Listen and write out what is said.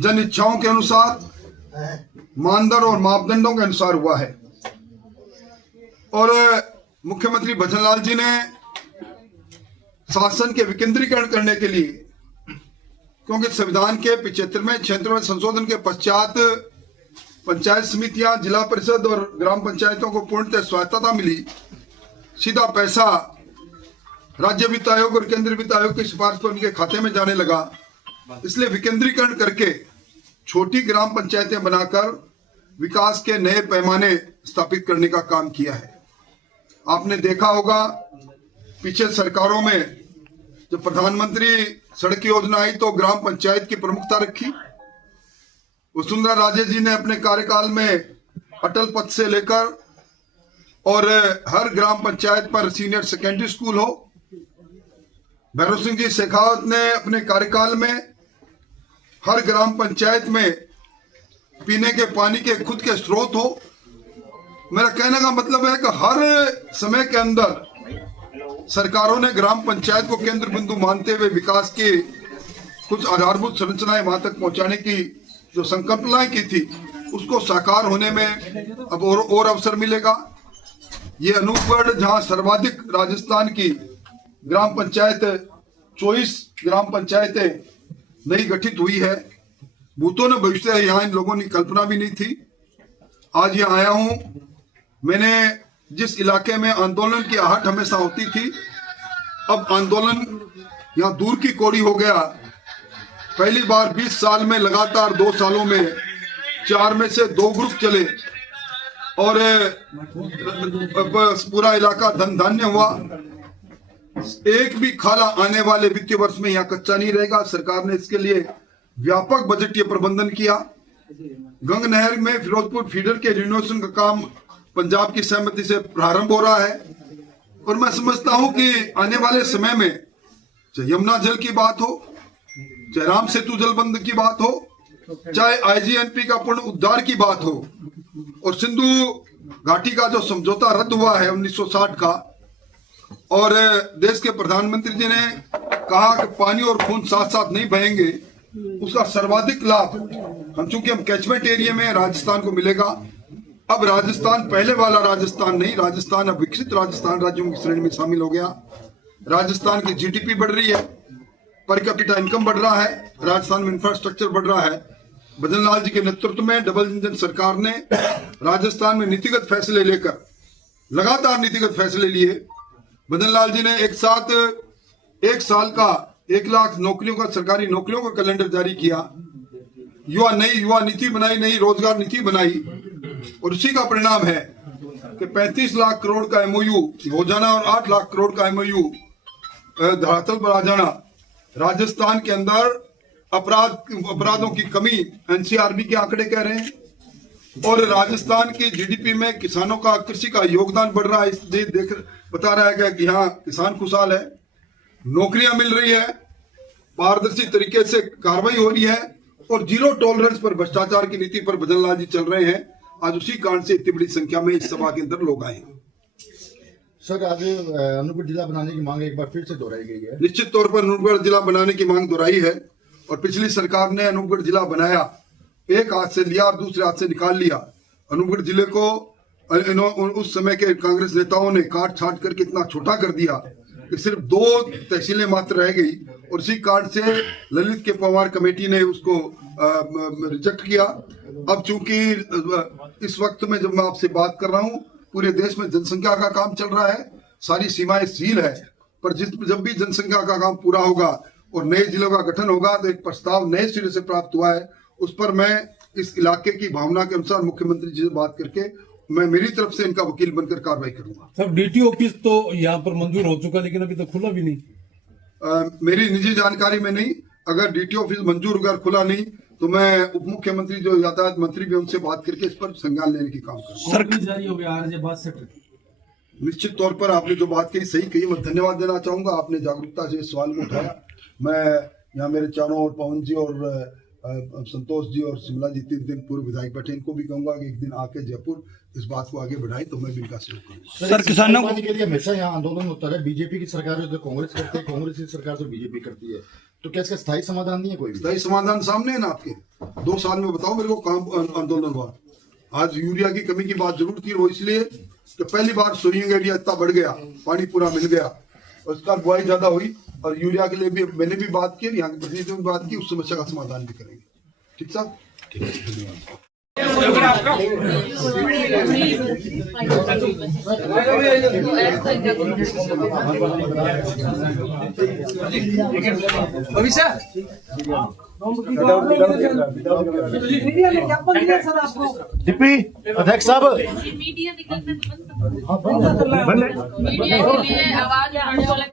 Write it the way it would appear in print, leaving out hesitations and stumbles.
जन इच्छाओं के अनुसार, मानदंड और मापदंडों के अनुसार हुआ है। और मुख्यमंत्री भजनलाल जी ने शासन के विकेंद्रीकरण करने के लिए, क्योंकि संविधान के 75वें क्षेत्र में संशोधन के पश्चात पंचायत समितियां, जिला परिषद और ग्राम पंचायतों को पूर्णतः स्वायत्तता मिली, सीधा पैसा राज्य वित्त आयोग और केंद्रीय वित्त आयोग की सिफारिश पर उनके खाते में जाने लगा। इसलिए विकेंद्रीकरण करके छोटी ग्राम पंचायतें बनाकर विकास के नए पैमाने स्थापित करने का काम किया है। आपने देखा होगा पीछे सरकारों में जब प्रधानमंत्री सड़क योजना आई तो ग्राम पंचायत की प्रमुखता रखी। वसुंधरा राजे जी ने अपने कार्यकाल में अटल पथ से लेकर और हर ग्राम पंचायत पर सीनियर सेकेंडरी स्कूल हो। भैरव सिंह जी शेखावत ने अपने कार्यकाल में हर ग्राम पंचायत में पीने के पानी के खुद के स्रोत हो। मेरा कहने का मतलब है कि हर समय के अंदर सरकारों ने ग्राम पंचायत को केंद्र बिंदु मानते हुए विकास की कुछ आधारभूत संरचनाएं वहां तक पहुंचाने की जो संकल्पनाएं की थी, उसको साकार होने में अब और अवसर मिलेगा। ये अनूपगढ़ जहां सर्वाधिक राजस्थान की ग्राम पंचायत 24 ग्राम पंचायतें नई गठित हुई है। भूतों ने भविष्य यहाँ इन लोगों ने कल्पना भी नहीं थी। आज यहाँ आया हूँ। मैंने जिस इलाके में आंदोलन की आहट हमेशा होती थी, अब आंदोलन यहाँ दूर की कौड़ी हो गया। पहली बार 20 साल में लगातार 2 सालों में 4 में से 2 ग्रुप चले और पूरा इलाका धन धान्य हुआ। एक भी खाला आने वाले वित्तीय वर्ष में यहाँ कच्चा नहीं रहेगा। सरकार ने इसके लिए व्यापक बजटीय प्रबंधन किया। गंग नहर में फिरोजपुर फीडर के रिनोवेशन का काम पंजाब की सहमति से प्रारंभ हो रहा है और मैं समझता हूं कि आने वाले समय में चाहे यमुना जल की बात हो, चाहे राम सेतु जलबंध की बात हो, चाहे आईजीएनपी का पूर्ण उद्धार की बात हो और सिंधु घाटी का जो समझौता रद्द हुआ है 1960 का, और देश के प्रधानमंत्री जी ने कहा कि पानी और खून साथ साथ नहीं बहेंगे, उसका सर्वाधिक लाभ हम चूंकि हम कैचमेंट एरिया में राजस्थान को मिलेगा। अब राजस्थान पहले वाला राजस्थान नहीं, राजस्थान अब विकसित राजस्थान राज्यों की श्रेणी में शामिल हो गया। राजस्थान की जीडीपी बढ़ रही है, पर कैपिटा इनकम बढ़ रहा है, राजस्थान में इंफ्रास्ट्रक्चर बढ़ रहा है। भजनलाल जी के नेतृत्व में डबल इंजन सरकार ने राजस्थान में नीतिगत फैसले लेकर लगातार नीतिगत फैसले लिए। भजनलाल जी ने एक साथ 1 साल का 1 लाख नौकरियों का, सरकारी नौकरियों का कैलेंडर जारी किया। नई युवा नीति बनाई, नई रोजगार नीति बनाई और उसी का परिणाम है कि 35 लाख करोड़ का एमओयू हो जाना और 8 लाख करोड़ का एमओयू धरातल पर आ जाना। राजस्थान के अंदर अपराधों की कमी एनसीआरबी के आंकड़े कह रहे हैं और राजस्थान की जीडीपी में किसानों का, कृषि का योगदान बढ़ रहा है। इस देख बता रहा है कि यहाँ किसान खुशहाल है, नौकरियां मिल रही है, पारदर्शी तरीके से कार्रवाई हो रही है और जीरो टॉलरेंस पर भ्रष्टाचार की नीति पर भजनलाल जी चल रहे हैं। आज उसी कारण से इतनी बड़ी संख्या में इस सभा के अंदर लोग आए हैं। सर, आज अनूपगढ़ जिला बनाने की मांग एक बार फिर से दोहराई गई है। निश्चित तौर पर अनूपगढ़ जिला बनाने की मांग दोहराई है और पिछली सरकार ने अनूपगढ़ जिला बनाया, एक हाथ से लिया और दूसरे हाथ से निकाल लिया। अनूपगढ़ जिले को उस समय के कांग्रेस नेताओं ने काट छाट करके इतना छोटा कर दिया कि सिर्फ 2 तहसीलें मात्र रह गई और इसी कारण से ललित के पवार कमेटी ने उसको रिजेक्ट किया। अब चूंकि इस वक्त में जब मैं आपसे बात कर रहा हूं, पूरे देश में जनसंख्या का काम चल रहा है, सारी सीमाएं सील है, पर जब भी जनसंख्या का काम पूरा होगा और नए जिलों का गठन होगा तो एक प्रस्ताव नए सिरे से प्राप्त हुआ है। उस पर मैं इस इलाके की भावना के अनुसार मुख्यमंत्री जी से बात करके मैं मेरी तरफ से इनका वकील बनकर कार्रवाई करूंगा। सर, डीटी ऑफिस तो यहाँ पर मंजूर हो चुका लेकिन अभी तक खुला भी नहीं। मेरी निजी जानकारी में नहीं। अगर डीटी ऑफिस मंजूर अगर खुला नहीं तो मैं उप मुख्यमंत्री जो यातायात मंत्री भी उनसे बात करके इस पर संज्ञान लेने की काम करूंगा। निश्चित तौर पर आपने जो बात कही सही कही, मैं धन्यवाद देना चाहूंगा। आपने जागरूकता से इस सवाल को उठाया। मैं यहाँ मेरे चारों ओर पवन जी और संतोष जी और शिमला जी 3 दिन पूर्व विधायक बैठे, इनको भी कहूंगा कि एक दिन आके जयपुर इस बात को आगे बढ़ाई तो मैं भी इनका सहयोग करूंगा। सर, किसानों के लिए हमेशा यहाँ आंदोलन होता है। बीजेपी की सरकार जो कांग्रेस करती है, कांग्रेस की सरकार जो बीजेपी करती है, तो क्या इसका स्थायी समाधान नहीं है कोई भी? स्थायी समाधान सामने है ना आपके। 2 साल में बताओ मेरे को कहाँ आंदोलन हुआ। आज यूरिया की कमी की बात जरूर थी, वो इसलिए कि पहली बार सोइंग एरिया इतना बढ़ गया, पानी पूरा मिल गया, उसका बुआई ज्यादा हुई, और यूरिया के लिए भी मैंने भी बात की, यहाँ के प्रतिनिधियों ने बात की, उस समस्या का समाधान भी करेंगे। ठीक साहब, ठीक है, धन्यवाद। डिप्टी अध्यक्ष साहब, मीडिया निकलने तो बंद मीडिया के लिए आवाज उठाने वाला